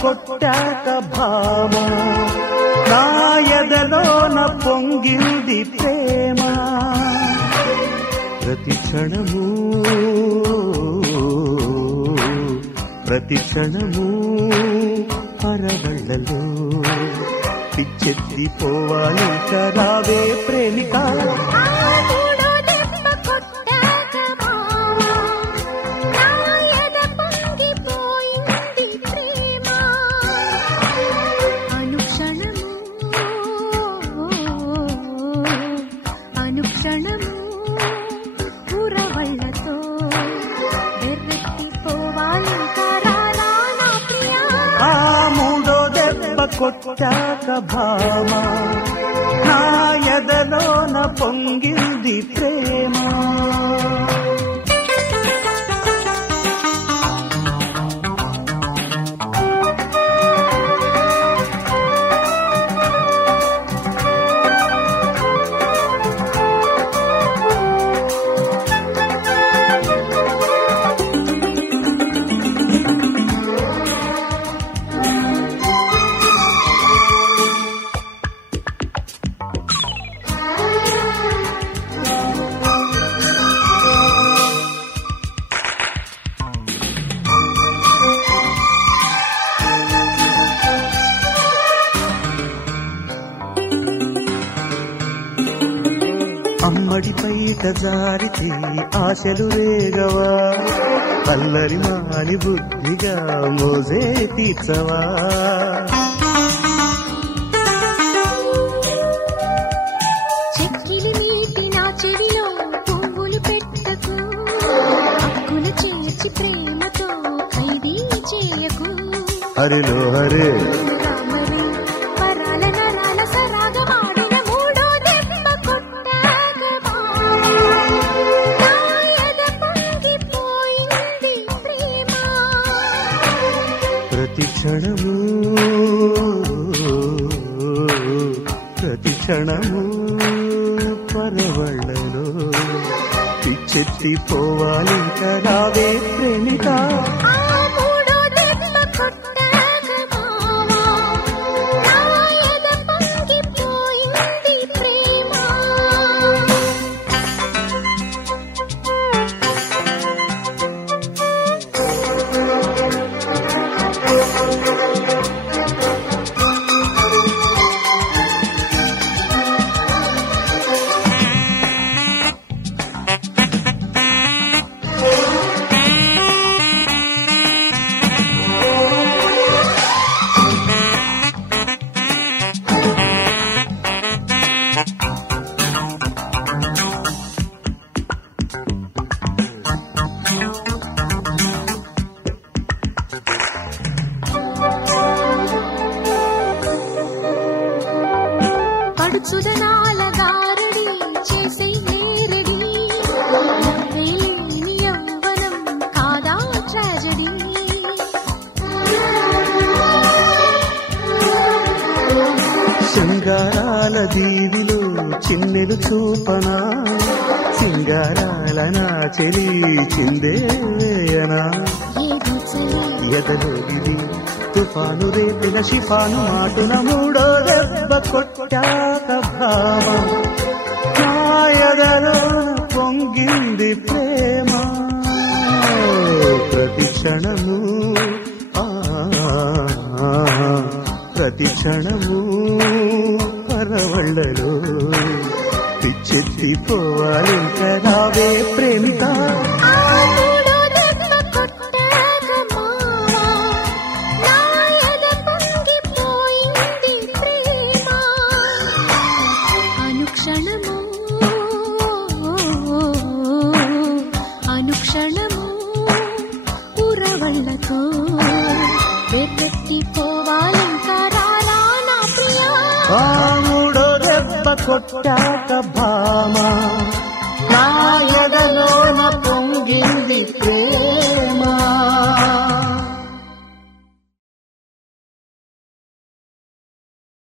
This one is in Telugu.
కొట్టాక భామ నా ఎదలోన పొంగింది ప్రేమ ప్రతి క్షణము పరవళ్ళలో పిచ్చెత్తిపోవాలంట రావే ప్రేమిక కొట్టాక భామ నా ఎదలోన పొంగింది ప్రేమ అమ్మడి పైట జారితే ఆశలు రేగవా అల్లరి మాని బుద్ధిగా మోజే తీర్చవా చెక్కిలి మీటి నా చెవిలో పువ్వులు పెట్టకు హక్కున చేర్చి ప్రేమతో ఖైదీ చేయకు హరిలో హరే ప్రతి క్షణము పరవళ్ళలో పిచ్చెత్తిపోవాలింక రావే ప్రేమిక పడుచుదనాల గారడి చేసే నేరడి వేలేని యవ్వనం కాదా ట్రాజడీ శృంగారాల దీవిలో చిన్నెలు చూపనా సింగారాల నా చెలి చిందే వేయనా ఎదలో ఇది తుఫాను రేపిన షిఫాను మాటున మూడో దెబ్బ కొట్టాక భామ నా ఎదలో పొంగింది ప్రేమ ప్రతి క్షణము పరవళ్ళలో పిచ్చెత్తిపోవాలింక రావే ప్రేమిక అనుక్షణము ఉరవళ్ళతో వెతెత్తిపోవాలింకా రారా నా ప్రియా మూడో దెబ్బ కొట్టాక భామ నా ఎదలోన పొంగింది ప్రేమ